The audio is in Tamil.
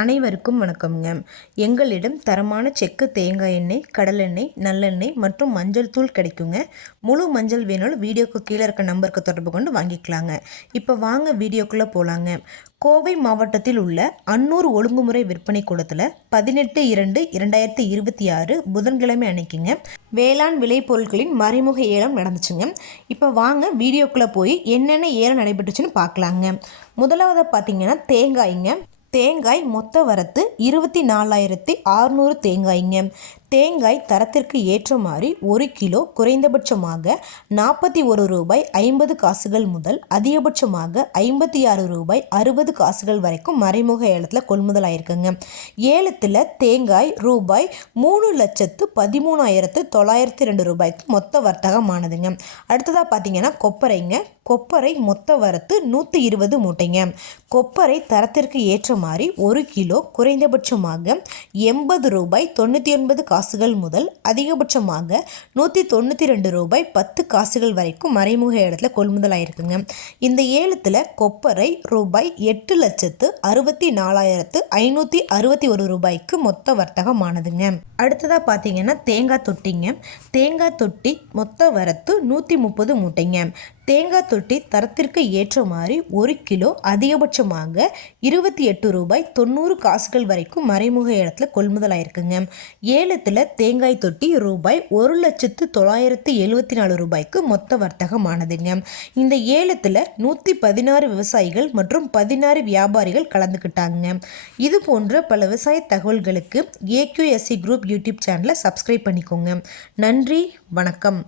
அனைவருக்கும் வணக்கம்ங்க. எங்களிடம் தரமான செக்கு தேங்காய் எண்ணெய், கடலெண்ணெய், நல்லெண்ணெய் மற்றும் மஞ்சள் தூள் கிடைக்குங்க. முழு மஞ்சள் வேணாலும் வீடியோக்கு கீழே இருக்க நம்பருக்கு தொடர்பு கொண்டு வாங்கிக்கலாங்க. இப்போ வாங்க வீடியோக்குள்ளே போகலாங்க. கோவை மாவட்டத்தில் உள்ள அன்னூர் ஒழுங்குமுறை விற்பனை கூடத்தில் 18/2/2026 புதன்கிழமை அன்னைக்குங்க வேளாண் விளைபொருட்களின் மறைமுக ஏலம் நடந்துச்சுங்க. இப்போ வாங்க வீடியோக்குள்ளே போய் என்னென்ன ஏலம் நடைபெற்றுச்சுன்னு பார்க்கலாங்க. முதலாவதாக பார்த்தீங்கன்னா தேங்காய்ங்க. தேங்காய் மொத்த வரத்து 24,600 தேங்காய்ங்க. தேங்காய் தரத்திற்கு ஏற்ற மாதிரி 1 கிலோ குறைந்தபட்சமாக 41 ரூபாய் 50 காசுகள் முதல் அதிகபட்சமாக 56 ரூபாய் 60 காசுகள் வரைக்கும் மறைமுக ஏலத்தில் கொள்முதல் ஆயிருக்குங்க. ஏலத்தில் தேங்காய் ரூபாய் 3,13,902 ரூபாய்க்கு மொத்த வர்த்தகமானதுங்க. அடுத்ததாக பார்த்தீங்கன்னா கொப்பரைங்க. கொப்பரை மொத்த வரத்து 120 மூட்டைங்க. கொப்பரை தரத்திற்கு ஏற்ற மாதிரி 1 கிலோ குறைந்தபட்சமாக 80 ரூபாய் 99 காசுகள் முதல் அதிகபட்சமாக 192 ரூபாய் 10 காசுகள் வரைக்கும் மறைமுக ஏலத்தில் கொள்முதல் ஆயிருக்குங்க. இந்த ஏலத்தில் கொப்பரை ரூபாய் 8,64,561 ரூபாய்க்கு மொத்த வர்த்தகமானதுங்க. அடுத்ததாக பார்த்தீங்கன்னா தேங்காய் தொட்டிங்க. தேங்காய் தொட்டி மொத்த வரத்து 130 மூட்டைங்க. தேங்காய் தொட்டி தரத்திற்கு ஏற்ற மாதிரி 1 கிலோ அதிகபட்சமாக 28 ரூபாய் 90 காசுகள் வரைக்கும் மறைமுக ஏலத்தில் கொள்முதல் ஆயிருக்குங்க. ஏலத்தில் தேங்காய் தொட்டி ரூபாய் 1,09,74 ரூபாய்க்கு மொத்த வர்த்தகமானதுங்க. இந்த ஏலத்தில் 116 விவசாயிகள் மற்றும் 16 வியாபாரிகள் கலந்துக்கிட்டாங்க. இது போன்ற பல விவசாய தகவல்களுக்கு AQSC குரூப் யூடியூப் சேனலை சப்ஸ்கிரைப் பண்ணிக்கோங்க. நன்றி, வணக்கம்.